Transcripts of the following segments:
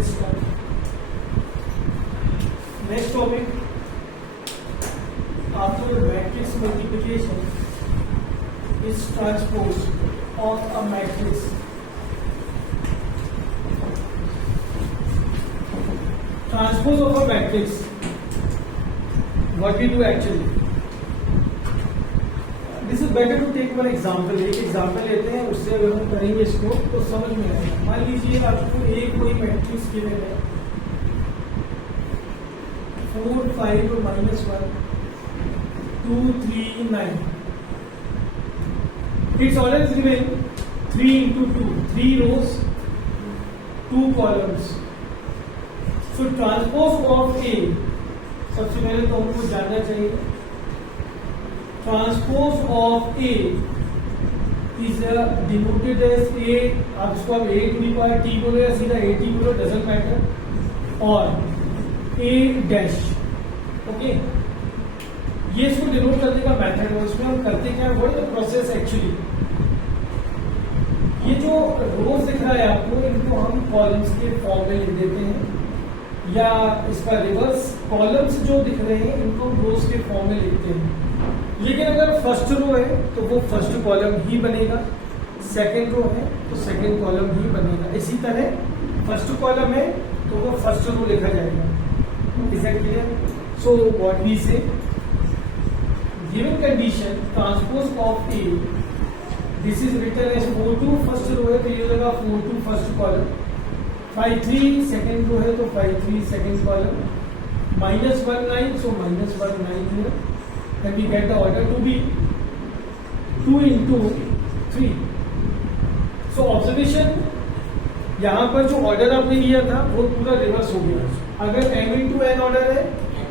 Let's start. Next topic after matrix multiplication is transpose of a matrix. Transpose of a matrix, what we do actually, this is better to take one example. एक example लेते हैं, उससे अगर हम करेंगे इसको तो समझ में आएगा। मान लीजिए आपको एक कोई मैट्रिक्स गिवन है 4 5 -1 2 3 9। It's always given 3 into 2, 3 rows 2 columns। So transpose of A, सबसे पहले तो हमको जानना चाहिए transpose of A is denoted as A, आप इसको अब A to the power T बोलो या सीधा ए टी बोलो, डजंट मैटर, और ए डैश। ओके, ये इसको डिनोट करने का मेथड है। उसमें हम करते क्या है, what is the process actually. ये जो रोज दिख रहा है आपको, इनको हम कॉलम्स के फॉर्म में लिख देते हैं, या इसका रिवर्स, कॉलम्स जो दिख रहे हैं इनको रोज के फॉर्म में लिखते हैं। लेकिन अगर फर्स्ट रो है तो वो फर्स्ट कॉलम ही बनेगा, सेकंड रो है तो सेकंड कॉलम ही बनेगा। इसी तरह फर्स्ट कॉलम है तो वो फर्स्ट रो लिखा जाएगा। Is that clear? So what we say, given condition transpose of A, this is written as 4 2, first row है तो ये होगा 4 2 फर्स्ट कॉलम, 5 3 सेकंड रो है तो 5 3 second column, -1 9, so -1 9 here, and we get the order to be 2 into 3। so observation, यहाँ पर जो order आपने लिया था वो पूरा रिवर्स हो गया। अगर m into n ऑर्डर है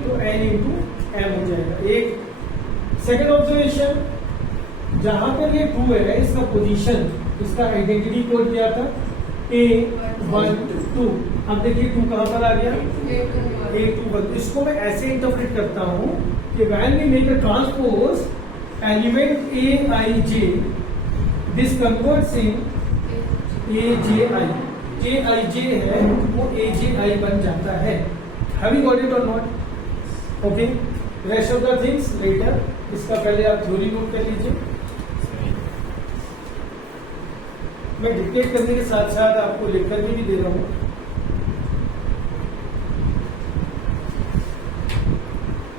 तो n into m हो जाएगा। एक सेकंड ऑब्जर्वेशन, जहां पर ये 2 है इसका पोजीशन, इसका आइडेंटिटी कोड क्या था, A1 2। अब देखिए 2 कहां पर आ गया, A2 1। इसको मैं ऐसे इंटरप्रेट करता हूं कि when we make a transpose element Aij, this converts in Aj। Aij है वो Aj बन जाता है। हैव यू गॉट इट और not? Okay, rest of the things later. इसका पहले आप थ्योरी नोट कर लीजिए। मैं डिक्टेट करने के साथ साथ आपको लिख करके भी दे रहा हूं।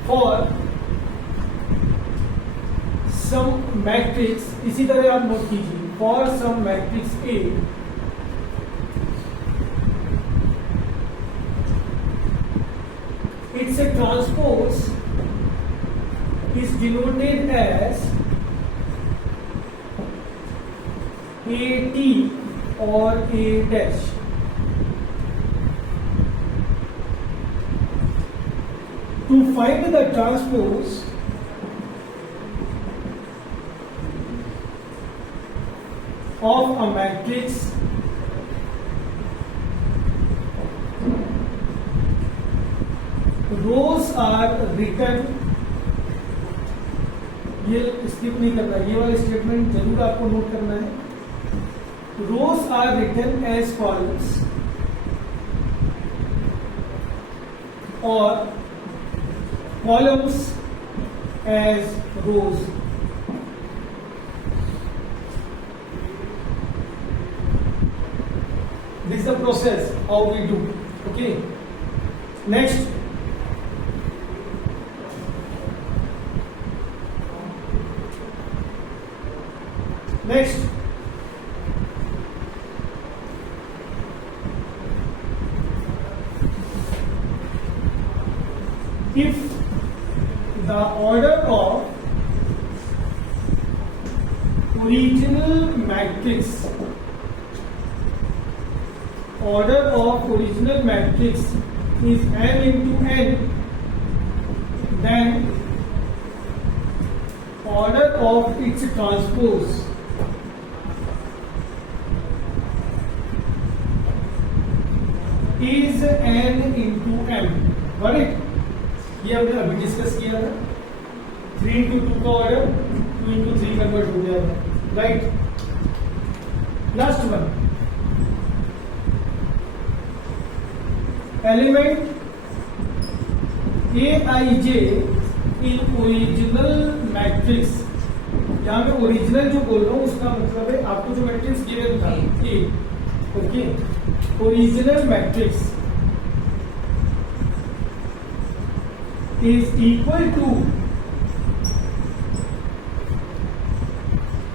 फॉर सम मैट्रिक्स, इसी तरह आप नोट कीजिए, for some matrix A, it's A transpose is denoted as AT or A dash। To find the transpose of a matrix rows are written, ये स्किप नहीं करना, ये वाला स्टेटमेंट जरूर आपको नोट करना है। Rows are written as columns और columns as rows. This the process how we do. Okay, next, next, if the order of original matrix, order of original matrix is n into n, then order of its transpose is n into m। Got it? ये हमने अभी discuss किया था। 3 into 2 का order 2 into 3 convert हो जाएगा, right. Last one, element Aij in original matrix, यहाँ पे ओरिजिनल जो बोल रहा हूँ उसका मतलब है आपको जो मैट्रिक्स गिवन था A, okay, original matrix is equal to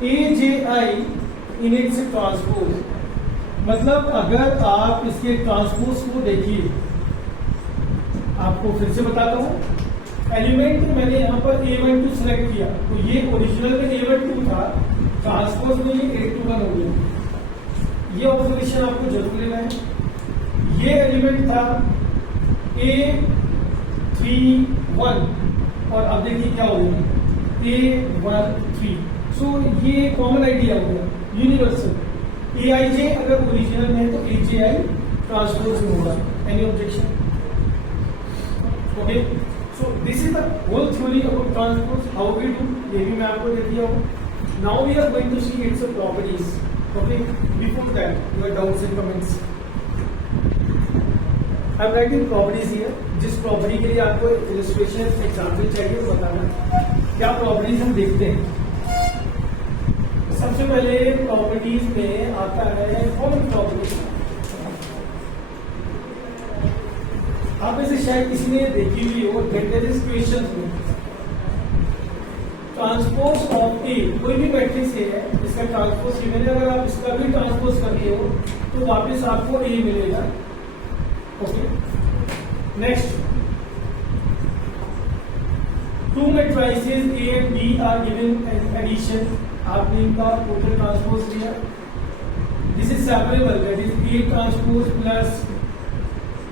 AJI in its transpose. मतलब अगर आप इसके ट्रांसपोज को देखिए, आपको फिर से बताता हूं, एलिमेंट मैंने यहाँ पर A12 सेलेक्ट किया तो ये ओरिजिनल में A12 था, ट्रांसपोज में ये A21 हो गया। ये ऑब्जर्वेशन आपको जरूर लेना है। ये एलिमेंट था A31 और अब देखिए क्या हो गया A13। सो ये कॉमन आइडिया हो गया, यूनिवर्सल। Aij अगर ओरिजिनल में है तो AJI ट्रांसपोज में होगा। Any objection? Okay, so this is the whole theory about transpose, how we do, ये भी मैं आपको दे दिया हूँ। Now we are going to see its properties. Okay, before that your doubts and comments. I am writing properties here. जिस property के लिए आपको इलस्ट्रेशन एग्जाम्पल चाहिए वो बताना क्या प्रॉपर्टीज हम देखते हैं। सबसे पहले प्रॉपर्टीज में आता है कॉमन प्रॉपर्टी। आप इसे शायद किसी ने देखी हुई हो डेंटलिस्ट क्वेश्चन में। ट्रांसपोज ऑफ ए, कोई भी मैट्रिक्स ए है इसका ट्रांसपोज ए मिले, अगर आप इसका भी ट्रांसपोज करते हो तो वापस आपको ए मिलेगा। Okay, next, two matrices A and B are given as addition. आपने इनका टोटल ट्रांसपोज लिया, this is separable, that is A transpose plus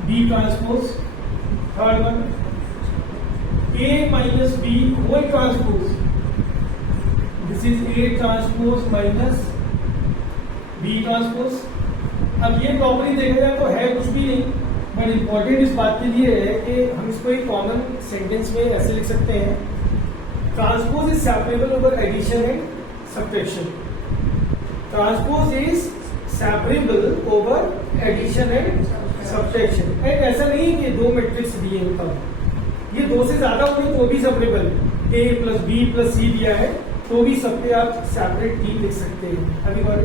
B transpose. Third one, A minus B whole transpose, this is A transpose minus B transpose. अब ये property देखा जाए तो है कुछ भी नहीं, बट इंपॉर्टेंट इस बात के लिए है कि हम इसको एक कॉमन सेंटेंस में ऐसे लिख सकते हैं, transpose is separable over addition and subtraction. Transpose is separable over addition and subtraction. And ऐसा नहीं है कि दो मैट्रिक्स दिए हैं तब, ये दो से ज्यादा होंगे तो भी separable, A plus B plus C दिया है तो भी सब पे आप सेपरेट टी लिख सकते हैं। अभी बात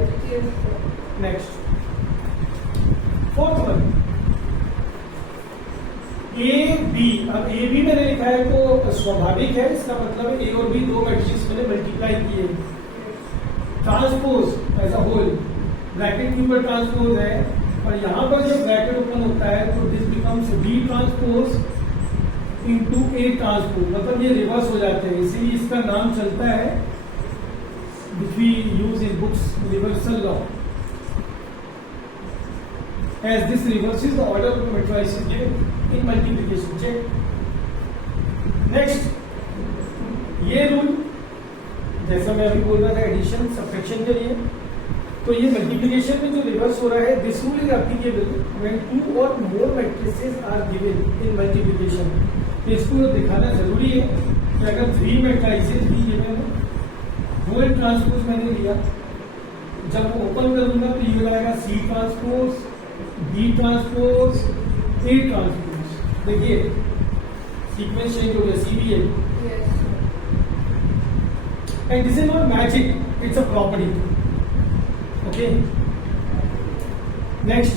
नेक्स्ट, फोर्थ वन AB। अब AB मैंने लिखा है तो स्वाभाविक है, इसका मतलब है A और B दो मैट्रिक्स मैंने मल्टीप्लाई किए। Transpose as a whole, bracket के ऊपर ट्रांसपोज है और यहाँ पर जब ब्रैकेट ओपन होता है तो this becomes B transpose into A transpose, मतलब ये रिवर्स हो जाते हैं, इसीलिए इसका नाम चलता है which we use in books reversal law, as this reverses the order of matrices given in multiplication. Check. Next, ये रूल जैसा मैं अभी बोल रहा था एडिशन सब्ट्रैक्शन के लिए, तो ये मल्टीप्लिकेशन में जो रिवर्स हो रहा है, this rule is applicable when two और more matrices are given in multiplication. तो इसको दिखाना जरूरी है कि अगर 3 मैट्रिसेस भी गिवन है, होल ट्रांसपोज मैंने लिया, जब वो ओपन करूंगा तो ये आएगा C transpose, B transpose, A transpose. देखिए सीक्वेंस चेंज हो गया, C भी है। And this is not magic, it's a property. Okay. Next.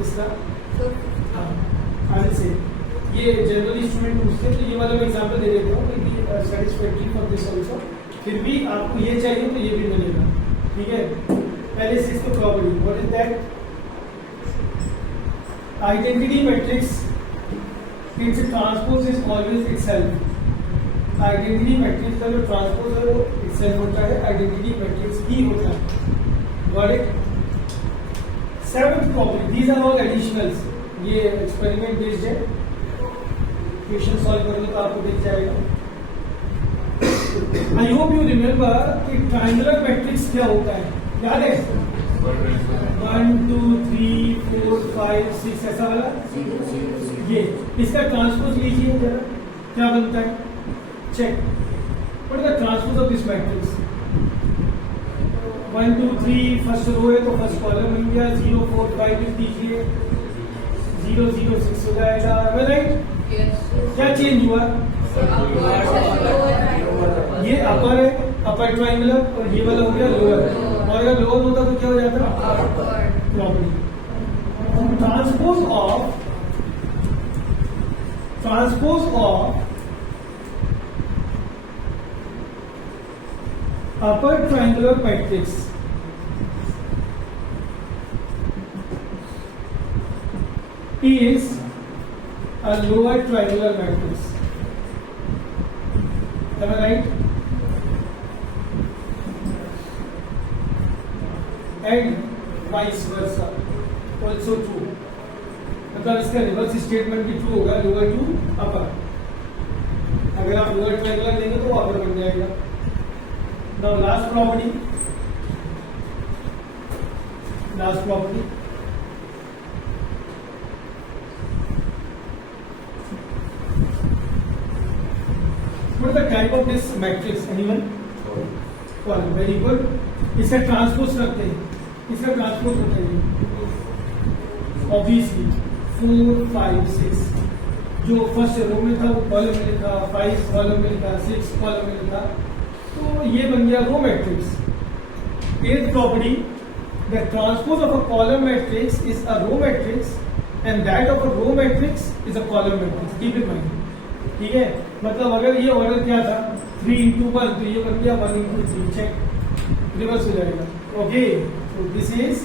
इसका आगे से ये जनरली स्टूडेंट पूछते हैं, तो ये वाला मैं एग्जांपल दे देता हूँ कि सेटिस्फैक्टरी फॉर दिस आल्सो। फिर भी आपको ये चाहिए तो ये भी मिलेगा, ठीक है। पहले से इसको property, what is that? Identity matrix its transpose is always itself। Identity matrix का जो ट्रांसपोज है वो itself होता है, आइडेंटिटी मैट्रिक्स ही होता है। Got it? Seventh property, these are all additionals। ये एक्सपेरिमेंट बेस्ड है, क्वेश्चन सॉल्व करोगे तो आपको दिख जाएगा। आई होप यू रिमेम्बर कि ट्रायंगुलर मैट्रिक्स क्या होता है, याद है? 1 2 3 4 5 6 ऐसा वाला, ये इसका ट्रांसपोज लीजिए जरा, क्या बनता है? Check, what is the transpose of this matrix? 1 2 3 first row है तो फर्स्ट कॉलम बन गया, 0 4 5 लिख दीजिए, 0 0 6 हो जाएगा, राइट? क्या चेंज हुआ? ये अपर है, अपर ट्राइंगुलर, और ये वाला हो गया लोअर, और अगर लोअर होता तो क्या हो जाता? Property transpose of upper triangular matrix is a lower triangular matrix. Am I right? And vice versa also true. मतलब इसका रिवर्स स्टेटमेंट भी ट्रू होगा, लोअर टू अपर। अगर आप लोअर ट्रायंगुलर देंगे तो अपर बन जाएगा। Now last property. What is the type of this matrix? Anyone? Column. Very good. इसका ट्रांसपोज करते हैं, इसका ट्रांसपोज होता है ऑब्वियसली 4 5 6, जो फर्स्ट रो में था वो कॉलम में लिखा, 5 कॉलम में लिखा, 6 कॉलम में लिखा, तो ये बन गया row matrix. Eighth property, the transpose of a column matrix is a row matrix and that of a row matrix is a column matrix. Keep in mind, ठीक है? मतलब अगर ये ऑर्डर क्या था 3 into 1, तो ये बन गया 1 into 3, चेक, रिवर्स हो जाएगा। ओके, तो this is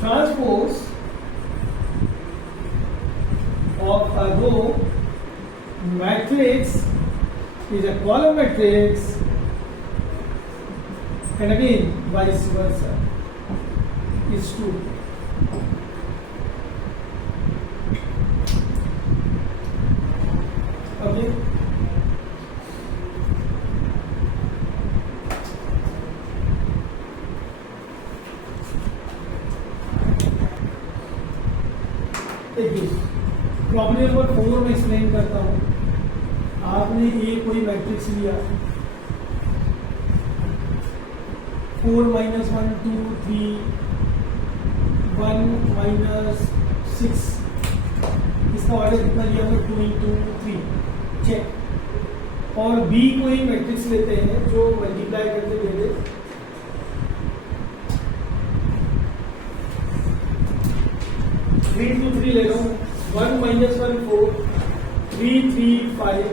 transpose of a row matrix is a column matrix, and again vice versa is true. Okay, देखिए प्रॉब्लम नंबर 4 में एक्सप्लेन करता हूं। आपने ये कोई मैट्रिक्स लिया, 4 - 1 2 3 1 - 6, इसका ऑर्डर कितना लिया हमने? 2 into 3, चेक। और बी कोई मैट्रिक्स लेते हैं जो मल्टीप्लाई करके दे दे, 3 into 3 ले लो, 1 - 1 4, 3 3 5,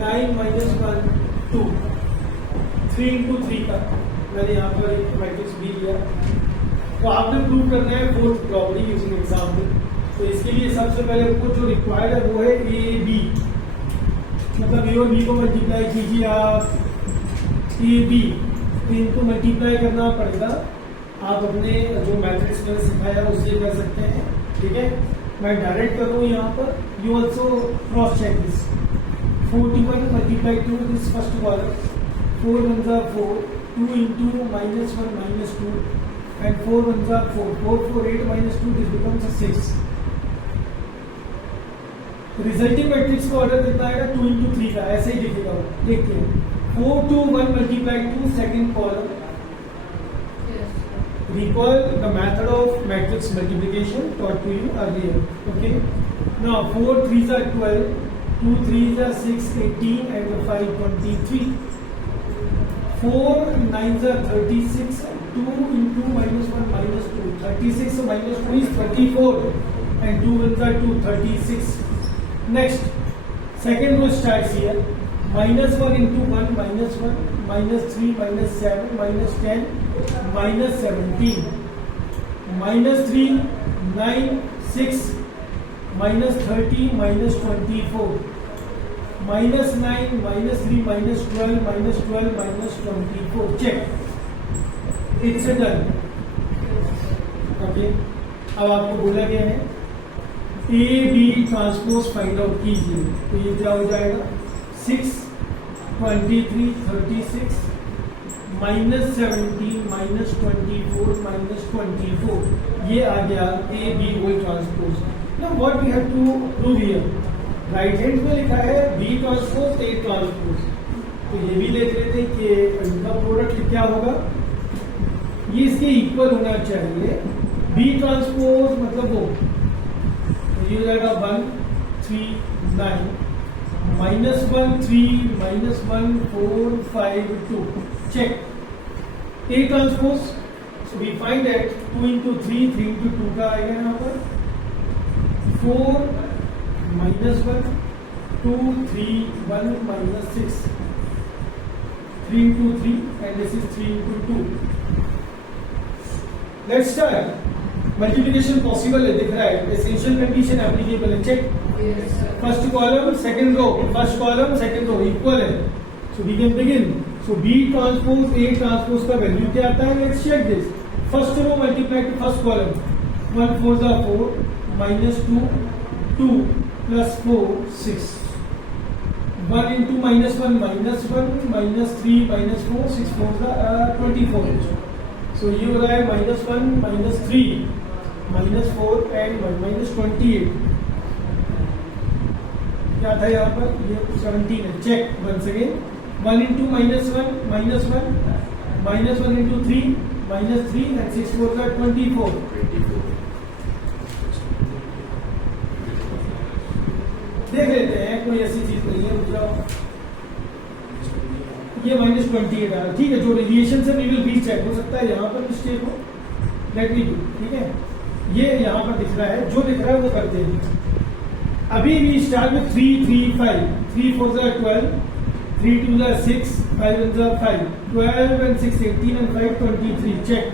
9 - 1 2, 3 into 3 का मैंने यहाँ पर एक मैट्रिक्स भी लिया। तो आपने प्रूव करना है फोर्थ प्रॉपर्टी यूजिंग एग्जाम्पल। तो इसके लिए सबसे पहले आपको जो रिक्वायर्ड है वो है ए बी, मतलब ए और बी को मल्टीप्लाई कीजिए आप, ए बी, तो इनको मल्टीप्लाई करना पड़ेगा। आप अपने जो मैट्रिक्स मैंने सिखाया उससे कर सकते हैं, ठीक है? मैं डायरेक्ट कर रहा हूँ यहाँ पर, you also cross check this. 41 multiply to this first column, 4 1 4, 2 into -1 -2, and 4 1 4, 4 4 8 -2, this becomes a 6। Resulting matrix का ऑर्डर कितना आएगा? 2 into 3 का, ऐसे ही दिखेगा वो। देखते हैं 4 2 1 multiply two second column. Recall the method of matrix multiplication taught to you earlier. Okay. Now 4 3s are 12, 2 3s are 6 18, and 5 23. 4 9s are 36. 2 into -1 -2, 36 so -2 is 34, and 2 1s are 2, 36. Next, second row starts here. -1 into 1 -1, -3 -7 -10 -17, -3 9 6, -30 -24, -9 -3 -12 -24, check, it's done। Okay, अब आपको बोला गया है A B transpose find out कीजिए, तो ये क्या हो जाएगा? 6 23 36 -17 -24 -24, ये आ गया A B whole transpose. Now what we have to prove here, right hand में लिखा है बी ट्रांसपोज ए ट्रांसपोज, तो ये भी देख लेते हैं कि इनका प्रोडक्ट क्या होगा, ये इसके इक्वल होना चाहिए। बी ट्रांसपोज मतलब वो, तो ये हो जाएगा 1 3 9 -1 3 -1 4 5 2 check. A transpose, so we find that 2 into 3 3 into 2 का आएगा यहाँ पर 4 -1 2 3 1 -6 3 into 3 and this is 3 into 2. Let's start. Multiplication possible है, दिख रहा है, essential condition applicable है, check. First column second row, first column second row equal है, so we can begin. So B transpose A transpose का value क्या आता है, let's check this. First row multiply to first column, 1 4 is 4 -2 2 plus 4 6 1 into -1 -1 -3 -4 6 4 is 24. So ये हो रहा है -1 -3 -4 and 1 -28 क्या था यहाँ पर, ये 17 है, check once again 1 into -1 -1 into 3 -3 and 6 4 is 24. देख लेते हैं, कोई ऐसी चीज नहीं है, मतलब ये -28 आ रहा है, ठीक है, जो रेडिएशन से वी विल रीचेक, हो सकता है यहाँ पर मिस्टेक हो, लेट मी डू, ठीक है, ये यहाँ पर दिख रहा है, जो दिख रहा है वो करते हैं। अभी वी स्टार्ट में 3 3 5 3 4 12 3 2 6 5 1 5 12 and 6 18 and 5 23 check.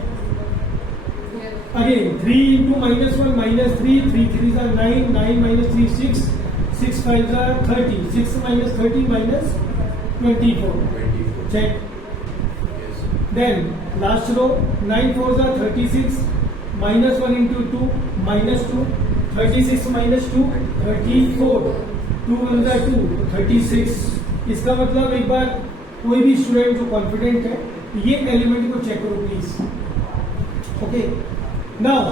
Again 3 into -1 -3 3 3 are 9 9 -3 6 6 5 are 30 6 -30 -24 check. Then last row 9 4s are 36 -1 into 2 -2 36 -2 34 2 1s are 2 36. इसका मतलब एक बार कोई भी स्टूडेंट जो कॉन्फिडेंट है ये एलिमेंट को चेक करो please, okay. Now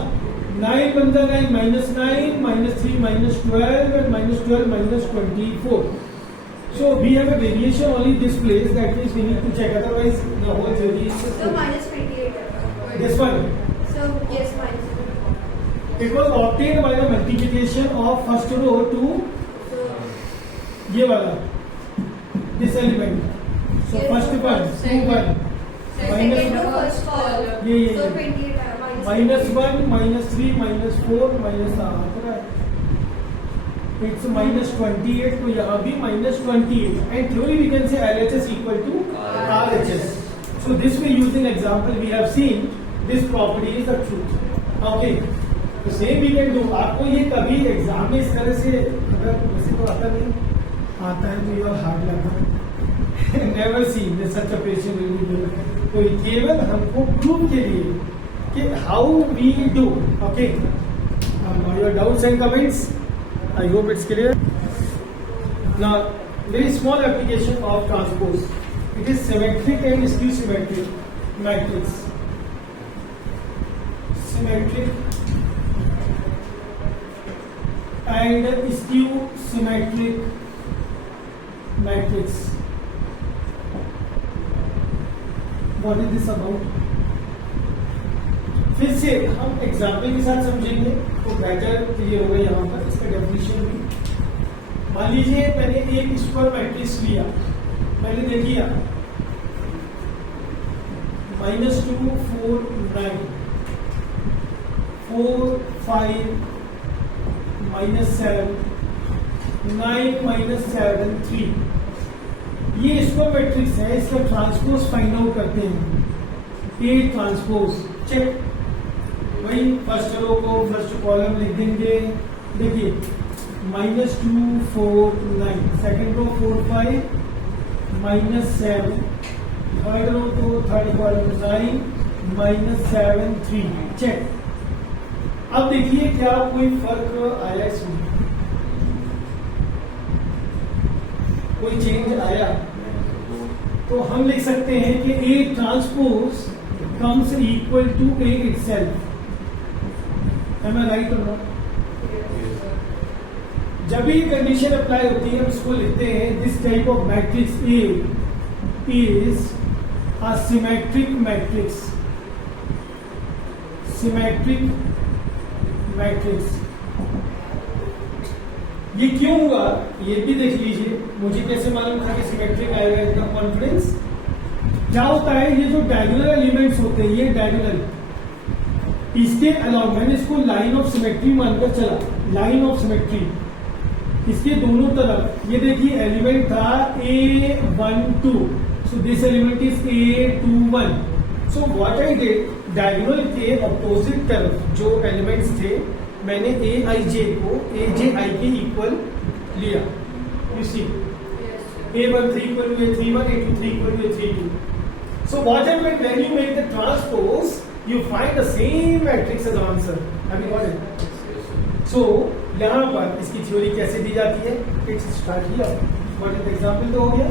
9 1 9 -9 -3 -12 and -12 -24. So we have a variation only this place, that means we need to check, otherwise the whole theory is So -28. this one. So yes, minus. It was obtained by the multiplication of first row to So ये वाला this element. So Yes, first one 2 1 second to first column. ये So 28 -1 -3 -4 -8 it's -28, तो यहाँ भी -28 and theory we can say LHS equal to RHS. So this way using example we have seen this property is the truth, okay. तो same we can do. आपको ये कभी exam में इस तरह से, अगर वैसे तो आता नहीं, आता है तो ये हार्ड लगा, never seen such a patient will be. तो केवल हमको प्रूव के लिए कि how we do, okay. Your doubts and comments, I hope it's clear. Now, very small application of transpose. It is symmetric and skew symmetric matrix. Symmetric and skew symmetric matrix. What is this about? फिर से हम example के साथ समझेंगे तो better clear होगा। यहाँ पर इसका डेफिनेशन भी, मान लीजिए मैंने एक स्क्वायर मैट्रिक्स लिया, मैंने देख लिया -2 4 9 4 5 -7 9 -7 3, ये स्क्वायर मैट्रिक्स है, इसका ट्रांसपोज फाइंड आउट करते हैं। ए ट्रांसपोज चेक, वही फर्स्ट रो को फर्स्ट कॉलम लिख देंगे, देखिए -2 4 9, सेकंड रो 4 5 -7, थर्ड रो को थर्ड कॉलम 9 -7 3 चेक। अब देखिए क्या कोई फर्क आया इसमें, कोई चेंज आया? तो हम लिख सकते हैं कि A transpose comes equal to A itself. Am I right or not? जब भी कंडीशन अप्लाई होती है हम इसको लिखते हैं this type of matrix A is a symmetric matrix. Symmetric matrix. ये क्यों हुआ ये भी देख लीजिए. मुझे कैसे मालूम था कि सिमेट्रिक आएगा इतना कॉन्फिडेंस. क्या होता है, ये जो डायगोनल एलिमेंट्स होते हैं, ये डायगोनल, इसके अलावा मैंने इसको लाइन ऑफ सिमेट्री मानकर चला. लाइन ऑफ सिमेट्री, इसके दोनों तरफ ये देखिए एलिमेंट था A12, so this element is A21. So what I did, diagonal के अपोजिट तरफ जो एलिमेंट्स थे मैंने Aij को Aj I के इक्वल लिया. You see A13 equal to A31, A23 equal to A32. So what happened when you make the transpose, you find the same matrix as answer. Have you got it? So यहाँ पर इसकी theory कैसे दी जाती है? It's start here. What is the example तो हो गया?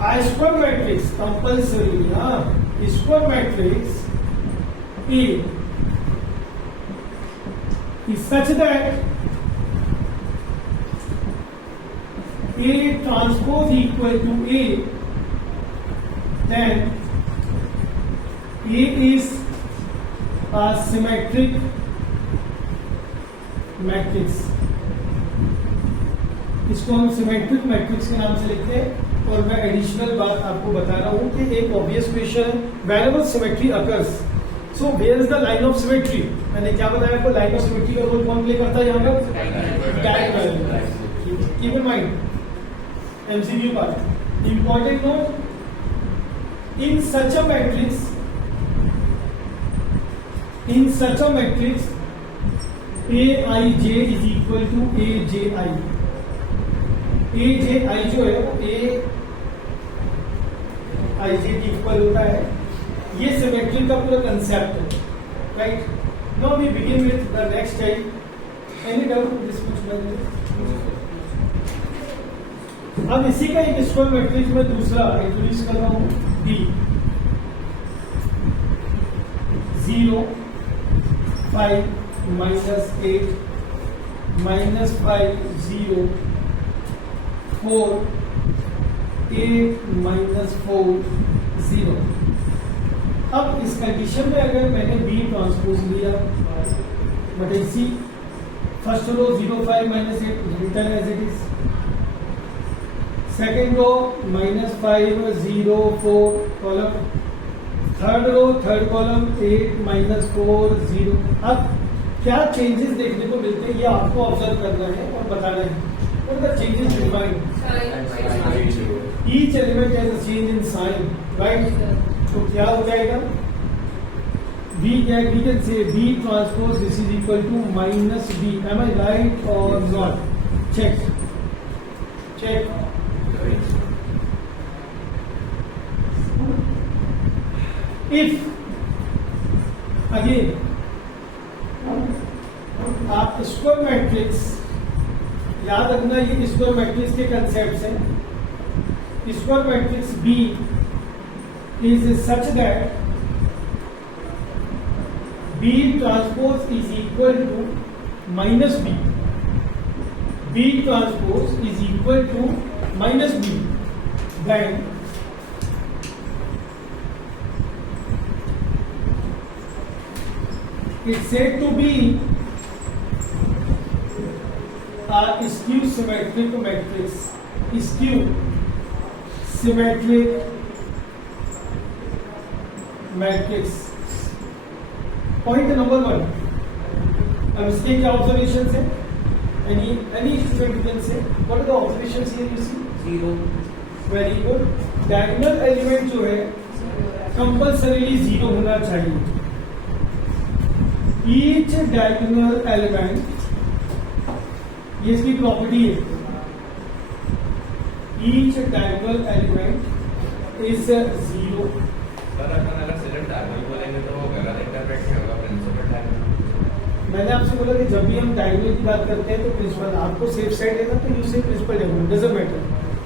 A square matrix compulsory, हाँ, square matrix A is such that A transpose equal to A, then A is a symmetric matrix. इसको हम सिमेट्रिक मैट्रिक्स के नाम से लिखते हैं. और मैं एडिशनल बात आपको बता रहा हूं कि एक ऑब्वियस क्वेश्चन है, wherever symmetry occurs, so where is the line of symmetry? मैंने क्या बताया आपको, लाइन ऑफ सिमेट्री का रोल कौन प्ले करता है यहाँ पर? Diagonal. Keep in mind, MCQ part. Important note, in such a matrix, Aij is equal to Aji. Aji जो है वो Aij के इक्वल होता है. ये सिमेट्री का पूरा कंसेप्ट है, right. Now we begin with the next type. Any doubt this कुछ अब इसी का एक स्क्वायर मैट्रिक्स में दूसरा इंट्रोड्यूस कर रहा हूं. B 0 5 -8 -5 0 4 8 -4 0. अब इस कंडीशन में अगर मैंने B ट्रांसपोज लिया, बट इसी first row 0 5 -8 written as it is. Second row -5 0 4 column. Third row third column 8 -4 0. अब क्या चेंजेस देखने को मिलते हैं ये आपको ऑब्जर्व करना है और बताना है. What are the changes defined? Each element has a change in sign, right? तो क्या हो जाएगा? B क्या है? We can say B transpose this is equal to -B. Am I right or not? Check. If again आप square matrix याद रखना, ये स्क्वायर मैट्रिक्स के कंसेप्ट हैं. Square matrix B is such that B transpose is equal to -B. B transpose is equal to -B. Then it's said to be a skew symmetric matrix. Skew symmetric matrix. Point number 1. अब इसके क्या observation है? Any student can say what are the observations here? You see 0. Very good. Diagonal element जो है compulsorily 0 होना चाहिए. Each diagonal element, ये इसकी प्रॉपर्टी है. Each diagonal element is 0. पर अपन अगर सिलेक्ट डायगोनल बोलेंगे तो वो गलत इंटरप्रेट नहीं होगा प्रिंसिपल डायगोनल. मैंने आपसे बोला कि जब भी हम डायगोनल की बात करते हैं तो प्रिंसिपल, आपको सेफ साइड लेना तो यूज से प्रिंसिपल डायगोनल डजंट मैटर.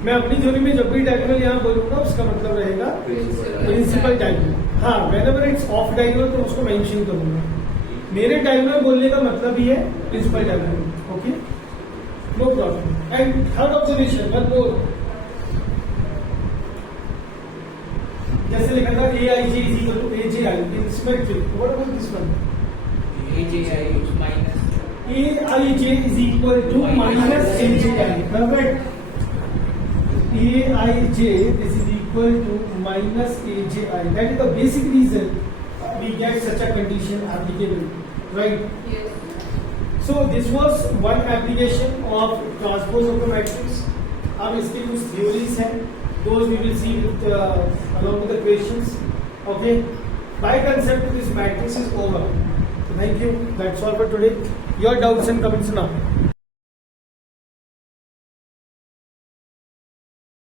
मैं अपनी थ्योरी में जब भी डायगोनल यहाँ बोलूंगा उसका मतलब रहेगा प्रिंसिपल डायगोनल. हाँ, व्हेनेवर इट्स ऑफ डायगोनल तो उसको मेंशन करूंगा. मेरे डायगोनल बोलने का मतलब ही है principal diagonal. Okay, no problem. And third observation, one more. जैसे लिखा था AIJ is equal to AJI in symmetric. What about this one? AJI minus AIJ is equal to minus AJI. Correct. AIJ is equal to minus AJI. That is the basic reason we get such a condition applicable, right? Yes. So this was one application of transpose of the matrix. अब इसके कुछ theories हैं, those we will see with along with the questions. Okay. By concept of this matrix is over. So thank you. That's all for today. Your doubts and comments now.